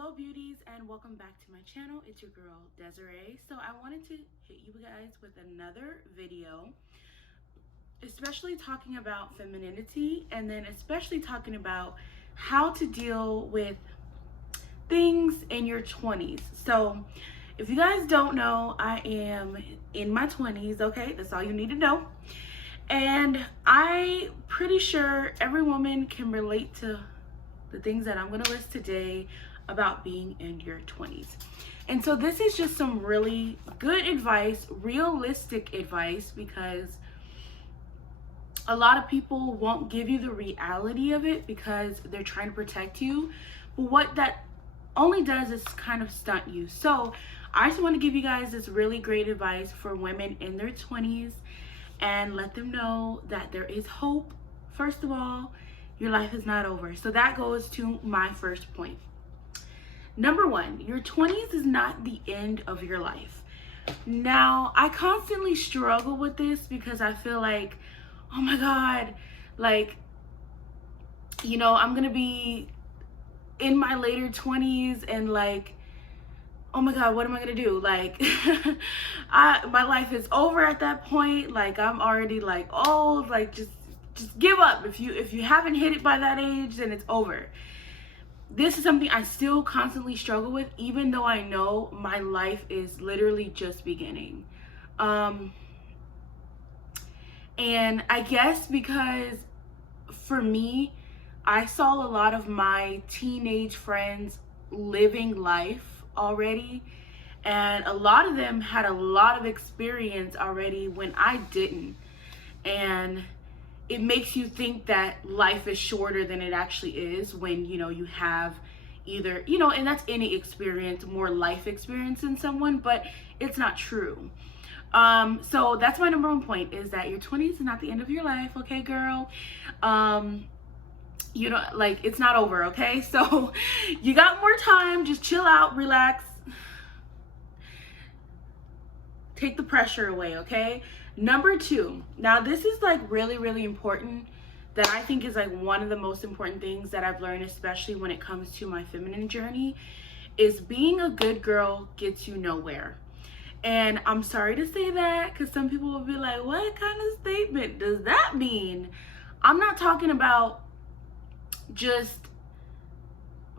Hello beauties and welcome back to my channel. It's your girl Desiree. So I wanted to hit you guys with another video, especially talking about femininity and then especially talking about how to deal with things in your 20s. So if you guys don't know, I am in my 20s, okay? That's all you need to know. And I'm pretty sure every woman can relate to the things that I'm going to list today about being in your 20s. And so this is just some really good advice, realistic advice, because a lot of people won't give you the reality of it because they're trying to protect you. But what that only does is kind of stunt you. So I just want to give you guys this really great advice for women in their 20s and let them know that there is hope. First of all, your life is not over. So that goes to my first point. Number one, your 20s is not the end of your life. Now, I constantly struggle with this because I feel like, oh my God, like, you know, I'm gonna be in my later 20s and like, oh my God, what am I gonna do? Like, my life is over at that point. Like, I'm already like old. Like, just give up. If you haven't hit it by that age, then it's over. This is something I still constantly struggle with, even though I know my life is literally just beginning. And I guess because for me, I saw a lot of my teenage friends living life already, and a lot of them had a lot of experience already when I didn't. And it makes you think that life is shorter than it actually is when, you know, you have either, you know, and that's any experience, more life experience in someone, but it's not true. So that's my number one point, is that your 20s is not the end of your life, okay, girl? You know, like, it's not over, okay? So you got more time, just chill out, relax, take the pressure away, okay? Number two, now this is like really, really important, that I think is like one of the most important things that I've learned, especially when it comes to my feminine journey, is being a good girl gets you nowhere. And I'm sorry to say that, because some people will be like, what kind of statement does that mean? I'm not talking about just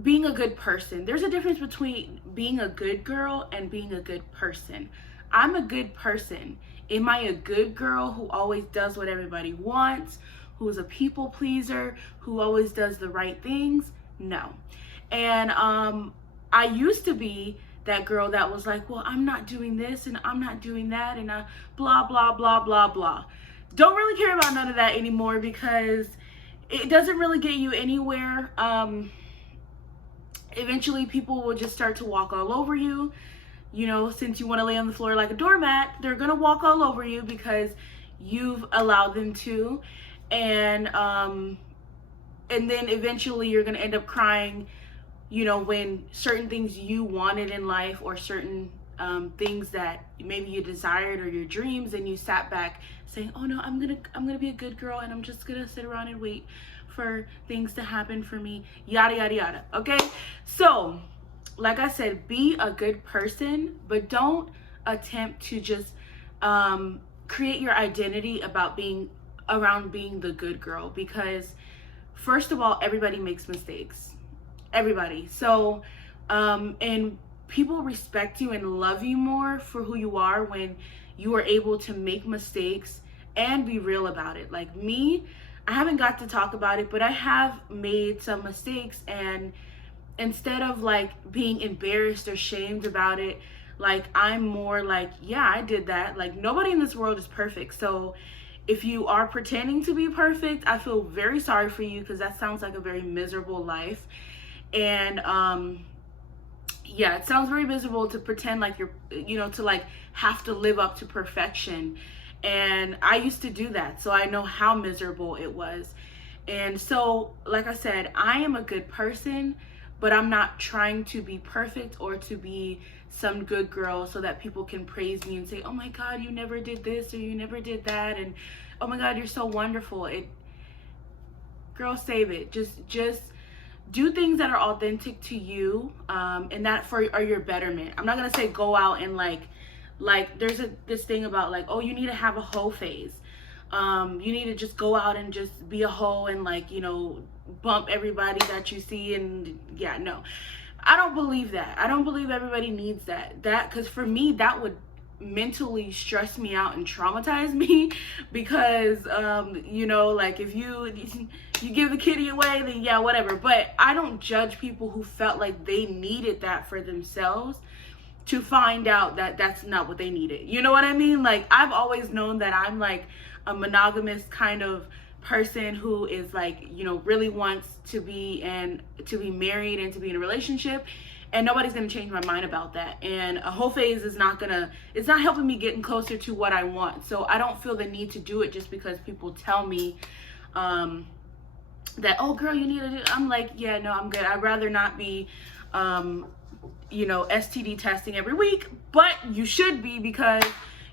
being a good person. There's a difference between being a good girl and being a good person. I'm a good person. Am I a good girl who always does what everybody wants, who is a people pleaser, who always does the right things? No. And I used to be that girl that was like, well, I'm not doing this and I'm not doing that and blah, blah, blah, blah, blah. Don't really care about none of that anymore because it doesn't really get you anywhere. Eventually people will just start to walk all over you. You know, since you want to lay on the floor like a doormat, they're going to walk all over you because you've allowed them to. And then eventually you're going to end up crying, you know, when certain things you wanted in life, or certain things that maybe you desired, or your dreams, and you sat back saying, oh no, I'm going to be a good girl and I'm just going to sit around and wait for things to happen for me, yada, yada, yada. Okay. So like I said, be a good person, but don't attempt to just create your identity about being the good girl, because first of all, everybody makes mistakes. Everybody. So, and people respect you and love you more for who you are when you are able to make mistakes and be real about it. Like me, I haven't got to talk about it, but I have made some mistakes, and instead of like being embarrassed or shamed about it, like I'm more like, yeah, I did that. Like, nobody in this world is perfect. So if you are pretending to be perfect, I feel very sorry for you, because that sounds like a very miserable life. And yeah, it sounds very miserable to pretend like you're, you know, to like have to live up to perfection. And I used to do that, so I know how miserable it was. And so, like I said, I am a good person, but I'm not trying to be perfect or to be some good girl so that people can praise me and say, oh my God, you never did this or you never did that, and oh my God, you're so wonderful. Girl, save it. Just do things that are authentic to you, and that are your betterment. I'm not gonna say go out and like there's this thing about like, oh, you need to have a hoe phase. You need to just go out and just be a hoe and like, you know, bump everybody that you see. And yeah, no, I don't believe that. I don't believe everybody needs that. Because for me, that would mentally stress me out and traumatize me because you know, like if you give the kitty away, then yeah, whatever. But I don't judge people who felt like they needed that for themselves to find out that that's not what they needed. You know what I mean? Like, I've always known that I'm like a monogamous kind of person who is like, you know, really wants to be married and to be in a relationship, and nobody's gonna change my mind about that. And a whole phase is not helping me getting closer to what I want. So I don't feel the need to do it just because people tell me that, oh girl, you need to do. I'm like, yeah, no, I'm good. I'd rather not be you know, STD testing every week, but you should be, because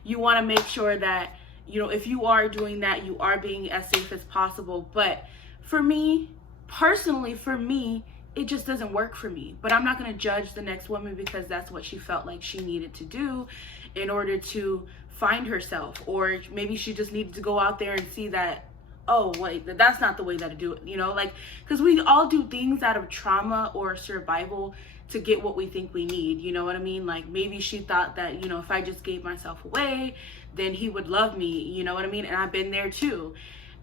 you want to make sure that, you know, if you are doing that, you are being as safe as possible. But for me, personally, it just doesn't work for me. But I'm not going to judge the next woman because that's what she felt like she needed to do in order to find herself. Or maybe she just needed to go out there and see that, oh, wait, that's not the way that I do it, you know? Like, because we all do things out of trauma or survival to get what we think we need, you know what I mean? Like, maybe she thought that, you know, if I just gave myself away, then he would love me, you know what I mean? And I've been there too.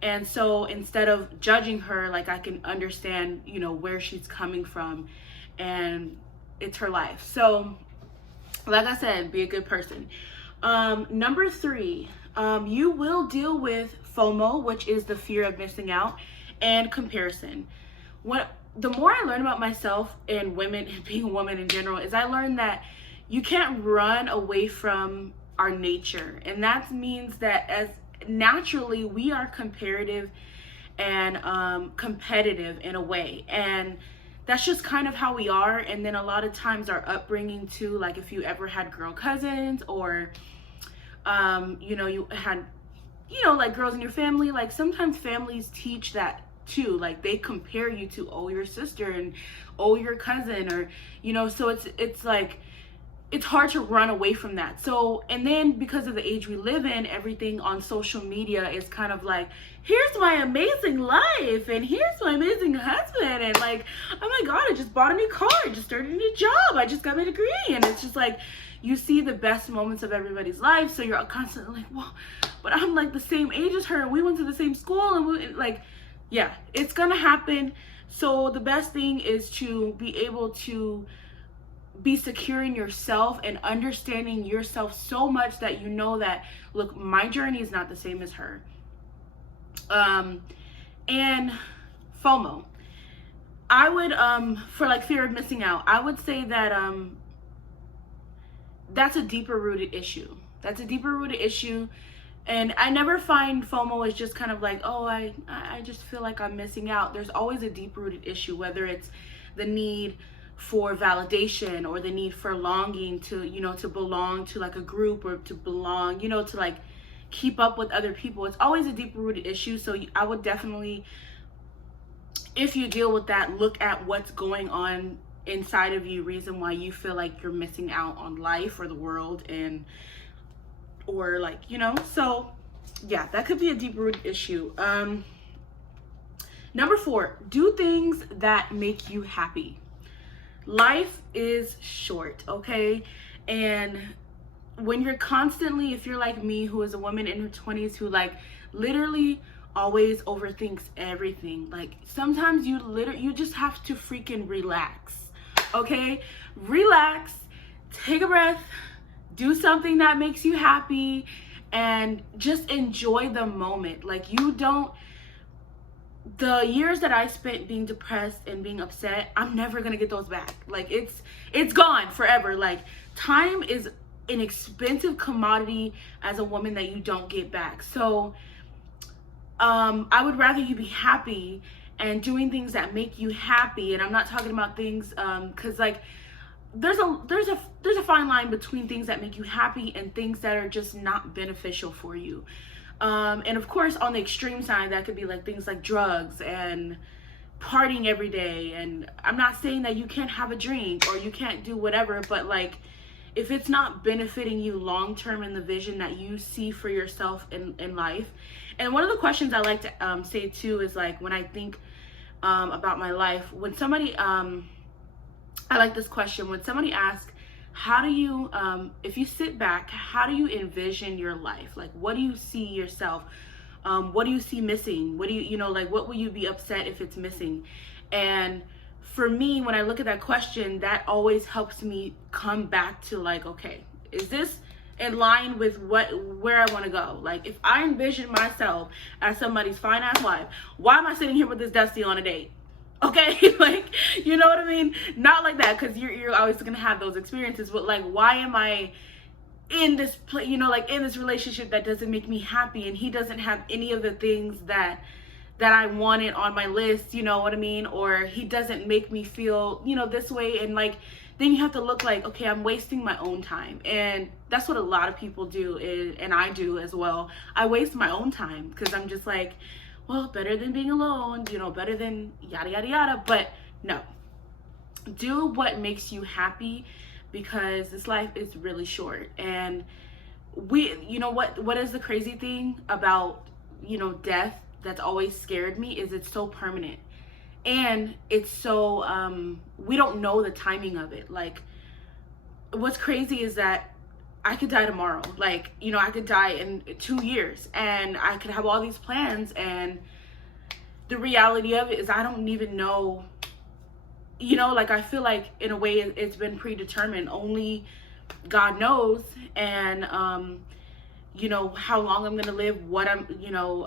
And so instead of judging her, like, I can understand, you know, where she's coming from, and it's her life. So like I said, be a good person. Number 3, you will deal with FOMO, which is the fear of missing out, and comparison. The more I learn about myself and women and being a woman in general, is I learned that you can't run away from our nature. And that means that as naturally we are comparative and competitive in a way. And that's just kind of how we are. And then a lot of times our upbringing too, like if you ever had girl cousins, or you know, you had, you know, like girls in your family, like sometimes families teach that too. Like they compare you to, oh, your sister, and oh, your cousin, or, you know, so it's like, it's hard to run away from that. So, and then because of the age we live in, everything on social media is kind of like, here's my amazing life, and here's my amazing husband, and like, oh my God, I just bought a new car, I just started a new job, I just got my degree. And it's just like, you see the best moments of everybody's life, so you're constantly like, well, but I'm like the same age as her, and we went to the same school, and we, like, yeah, it's gonna happen. So the best thing is to be able to be secure in yourself and understanding yourself so much that you know that, look, my journey is not the same as her. And FOMO, I would, for like fear of missing out, I would say that that's a deeper rooted issue. That's a deeper rooted issue. And I never find FOMO as just kind of like, oh, I just feel like I'm missing out. There's always a deep-rooted issue, whether it's the need for validation or the need for longing to, you know, to belong to like a group, or to belong, you know, to like keep up with other people. It's always a deep-rooted issue. So I would definitely, if you deal with that, look at what's going on inside of you, reason why you feel like you're missing out on life or the world, and or like, you know, so yeah, that could be a deep-rooted issue. Number 4, do things that make you happy. Life is short, okay? And when you're constantly, if you're like me, who is a woman in her 20s who like literally always overthinks everything, like sometimes you just have to freaking relax, okay? Relax, take a breath, do something that makes you happy, and just enjoy the moment. Like, the years that I spent being depressed and being upset, I'm never gonna get those back. Like, it's gone forever. Like, time is an expensive commodity as a woman that you don't get back. So I would rather you be happy and doing things that make you happy. And I'm not talking about things because like there's a fine line between things that make you happy and things that are just not beneficial for you. And of course, on the extreme side, that could be like things like drugs and partying every day. And I'm not saying that you can't have a drink or you can't do whatever, but like, if it's not benefiting you long term in the vision that you see for yourself in life. And one of the questions I like to say too is like, when I think about my life, when somebody I like this question, when somebody asks, how do you if you sit back, how do you envision your life? Like, what do you see yourself? What do you see missing? What do you know, like, what will you be upset if it's missing? And for me, when I look at that question, that always helps me come back to like, okay, is this in line with where I want to go? Like, if I envision myself as somebody's fine ass wife, why am I sitting here with this dusty on a date? Okay, like, you know what I mean? Not like that, because you're always gonna have those experiences, but like, why am I in this you know, like in this relationship that doesn't make me happy, and he doesn't have any of the things that I wanted on my list, you know what I mean? Or he doesn't make me feel, you know, this way. And like, then you have to look like, okay, I'm wasting my own time. And that's what a lot of people do, and I do as well. I waste my own time because I'm just like, well, better than being alone, you know, better than yada yada yada. But no, do what makes you happy, because this life is really short. And you know what is the crazy thing about, you know, death that's always scared me, is it's so permanent, and it's so we don't know the timing of it. Like, what's crazy is that I could die tomorrow. Like, you know, I could die in 2 years, and I could have all these plans, and the reality of it is I don't even know, you know, like, I feel like in a way it's been predetermined. Only God knows. And you know, how long I'm gonna live, what I'm, you know,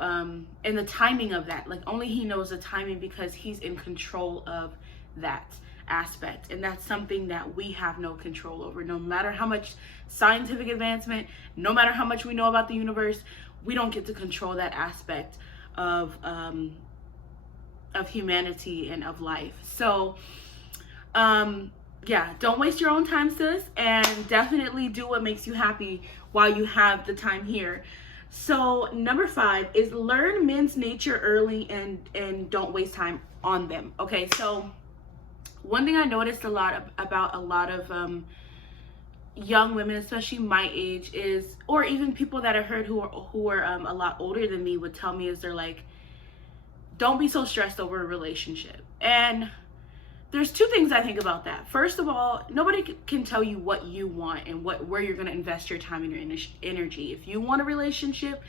and the timing of that. Like, only he knows the timing, because he's in control of that aspect. And that's something that we have no control over. No matter how much scientific advancement, no matter how much we know about the universe, we don't get to control that aspect of humanity and of life. So yeah, don't waste your own time, sis, and definitely do what makes you happy while you have the time here. So number 5 is learn men's nature early, and don't waste time on them. Okay, so one thing I noticed a lot about a lot of young women, especially my age, is, or even people that I heard who are a lot older than me would tell me, is they're like, don't be so stressed over a relationship. And there's 2 things I think about that. First of all, nobody can tell you what you want and where you're going to invest your time and your energy. If you want a relationship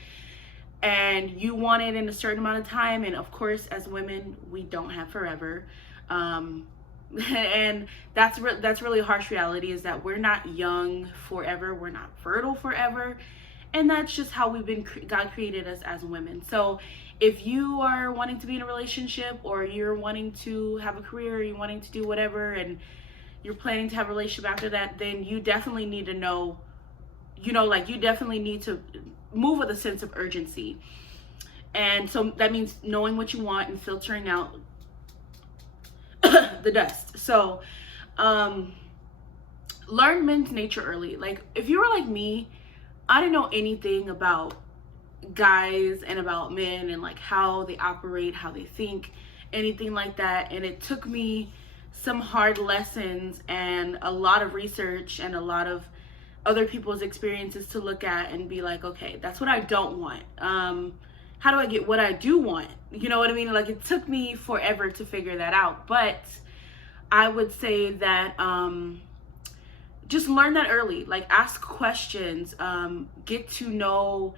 and you want it in a certain amount of time, and of course, as women, we don't have forever. And that's really a harsh reality, is that we're not young forever. We're not fertile forever. And that's just how God created us as women. So if you are wanting to be in a relationship, or you're wanting to have a career, or you're wanting to do whatever, and you're planning to have a relationship after that, then you definitely need to know, you know, like, you definitely need to move with a sense of urgency. And so that means knowing what you want and filtering out the dust. So learn men's nature early. Like, if you were like me, I didn't know anything about guys and about men and like how they operate, how they think, anything like that. And it took me some hard lessons and a lot of research and a lot of other people's experiences to look at and be like, okay, that's what I don't want. How do I get what I do want? You know what I mean? Like, it took me forever to figure that out. But I would say that just learn that early. Like, ask questions, get to know,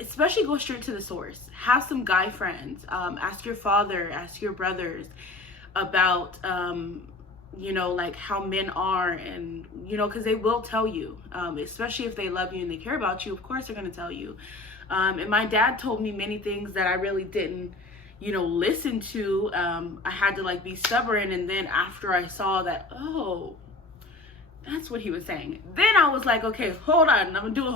especially go straight to the source. Have some guy friends. Ask your father, ask your brothers about, you know, like how men are, and, you know, because they will tell you, especially if they love you and they care about you, of course they're going to tell you. And my dad told me many things that I really didn't, you know, listen to. I had to like be stubborn. And then after I saw that, oh, that's what he was saying, then I was like, okay, hold on, I'm gonna do a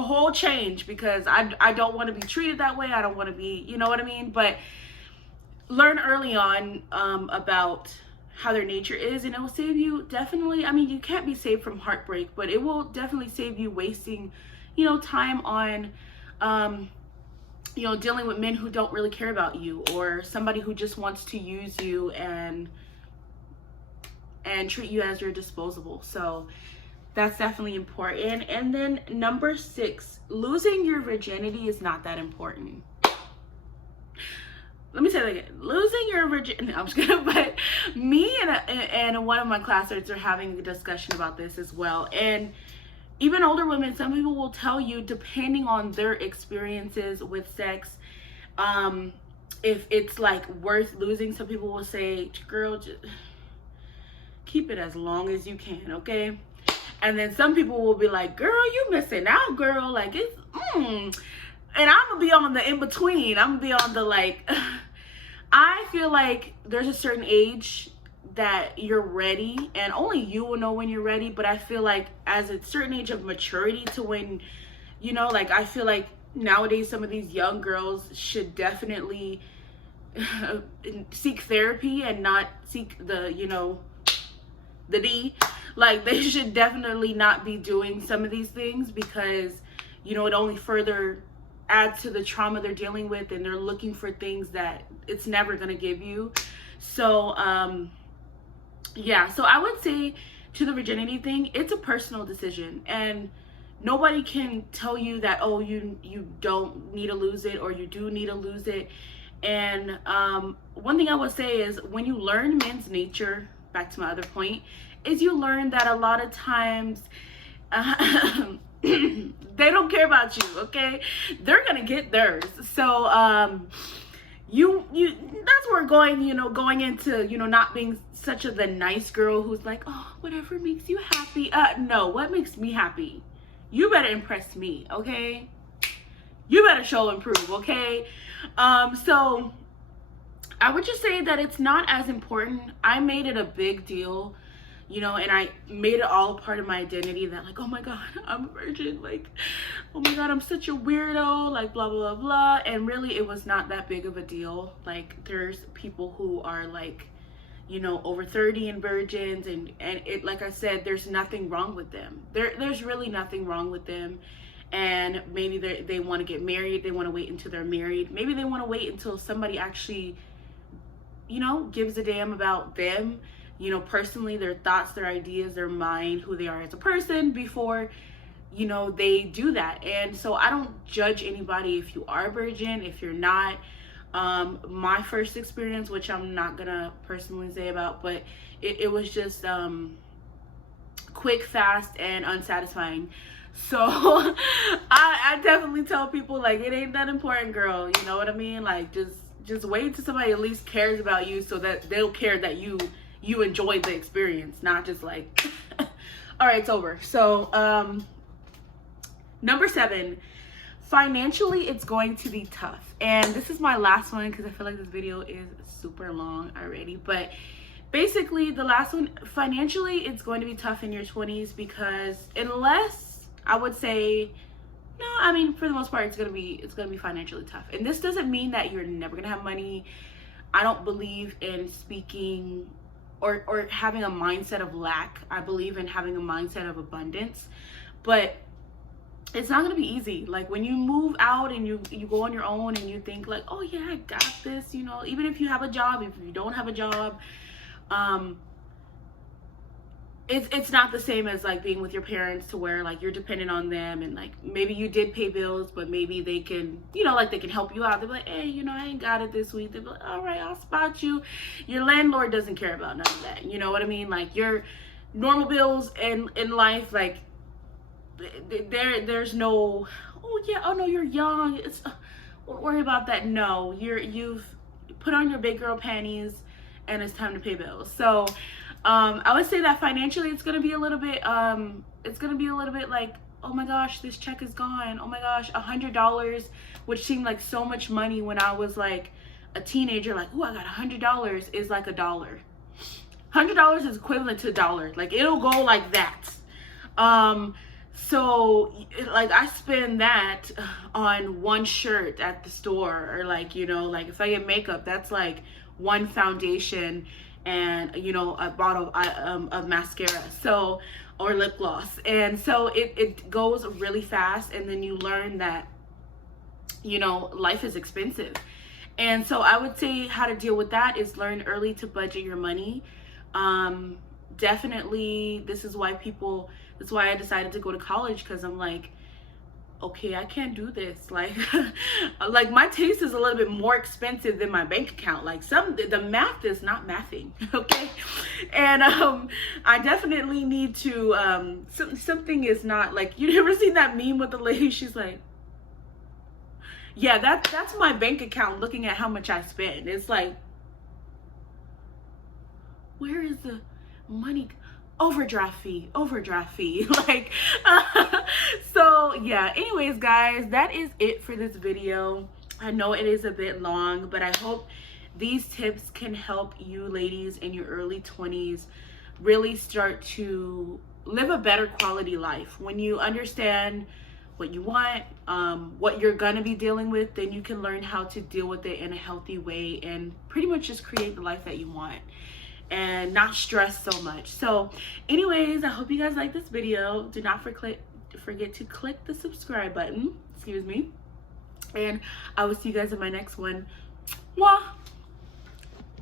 whole change, because I don't want to be treated that way. I don't want to be, you know what I mean? But learn early on about how their nature is, and it will save you definitely. I mean, you can't be saved from heartbreak, but it will definitely save you wasting, you know, time on you know, dealing with men who don't really care about you, or somebody who just wants to use you and treat you as your disposable. So that's definitely important. And then number 6, losing your virginity is not that important. Let me say that again. Losing your virginity, no, I'm just kidding, but me and one of my classmates are having a discussion about this as well. And even older women, some people will tell you, depending on their experiences with sex, if it's like worth losing. Some people will say, girl, just keep it as long as you can, okay? And then some people will be like, girl, you missing out, girl. Like, it's, and I'm gonna be on the in-between. I'm gonna be on the, like, I feel like there's a certain age that you're ready, and only you will know when you're ready. But I feel like as a certain age of maturity to when, you know, like, I feel like nowadays some of these young girls should definitely seek therapy and not seek the, you know, the D. Like, they should definitely not be doing some of these things, because, you know, it only further adds to the trauma they're dealing with, and they're looking for things that it's never going to give you. So yeah, so I would say to the virginity thing, it's a personal decision, and nobody can tell you that, oh, you don't need to lose it, or you do need to lose it. And one thing I would say is, when you learn men's nature, back to my other point, is you learn that a lot of times they don't care about you, okay? They're gonna get theirs. So you that's where we're going, you know, going into, you know, not being such the nice girl who's like, oh, whatever makes you happy. No, what makes me happy? You better impress me, okay? You better show and prove, okay? So I would just say that it's not as important. I made it a big deal, you know, and I made it all a part of my identity, that, like, oh my God, I'm a virgin. Like, oh my God, I'm such a weirdo, like, blah, blah, blah, blah. And really, it was not that big of a deal. Like, there's people who are, like, you know, over 30 and virgins, and it, like I said, there's nothing wrong with them. There's really nothing wrong with them. And maybe they want to get married. They want to wait until they're married. Maybe they want to wait until somebody actually, you know, gives a damn about them, you know, personally, their thoughts, their ideas, their mind, who they are as a person, before, you know, they do that. And so I don't judge anybody if you are a virgin, if you're not. My first experience, which I'm not gonna personally say about, but it was just quick, fast, and unsatisfying. So I definitely tell people, like, it ain't that important, girl. You know what I mean? Like, just wait till somebody at least cares about you, so that they'll care that you enjoyed the experience, not just like all right, it's over. So number 7, financially, it's going to be tough. And this is my last one, because I feel like this video is super long already. But basically, the last one, financially, it's going to be tough in your 20s, because unless, I would say, no, I mean, for the most part, it's gonna be financially tough. And this doesn't mean that you're never gonna have money. I don't believe in speaking or having a mindset of lack. I believe in having a mindset of abundance. But it's not gonna be easy. Like, when you move out and you go on your own, and you think like, oh yeah, I got this, you know, even if you have a job, if you don't have a job, it's not the same as like being with your parents, to where like you're dependent on them, and like maybe you did pay bills, but maybe they can, you know, like they can help you out. They're like, hey, you know, I ain't got it this week. They're like, all right, I'll spot you. Your landlord doesn't care about none of that. You know what I mean? Like, your normal bills in life, like, there's no, oh yeah, oh no, you're young, it's don't worry about that. No, you've put on your big girl panties, and it's time to pay bills. So I would say that financially, it's gonna be a little bit like, oh my gosh, this check is gone. Oh my gosh, $100, which seemed like so much money when I was like a teenager, like, oh, I got $100, is like $1. $100 is equivalent to $1. Like, it'll go like that. So like, I spend that on one shirt at the store, or like, you know, like if I get makeup, that's like one foundation and, you know, a bottle of mascara, so, or lip gloss. And so it goes really fast. And then you learn that you know, life is expensive. And so I would say how to deal with that is learn early to budget your money. Definitely, this is why I decided to go to college, because I'm like, okay, I can't do this. Like, like my taste is a little bit more expensive than my bank account. Like the math is not mathing, okay? And I definitely need to, something is not, like, you ever seen that meme with the lady? She's like, yeah, that's my bank account looking at how much I spend. It's like, where is the money? Overdraft fee. Like, so yeah, anyways guys, that is it for this video. I know it is a bit long, but I hope these tips can help you ladies in your early 20s really start to live a better quality life. When you understand what you want, what you're gonna be dealing with, then you can learn how to deal with it in a healthy way and pretty much just create the life that you want and not stress so much. So anyways, I hope you guys like this video. Do not forget to click the subscribe button, excuse me, and I will see you guys in my next one. Mwah!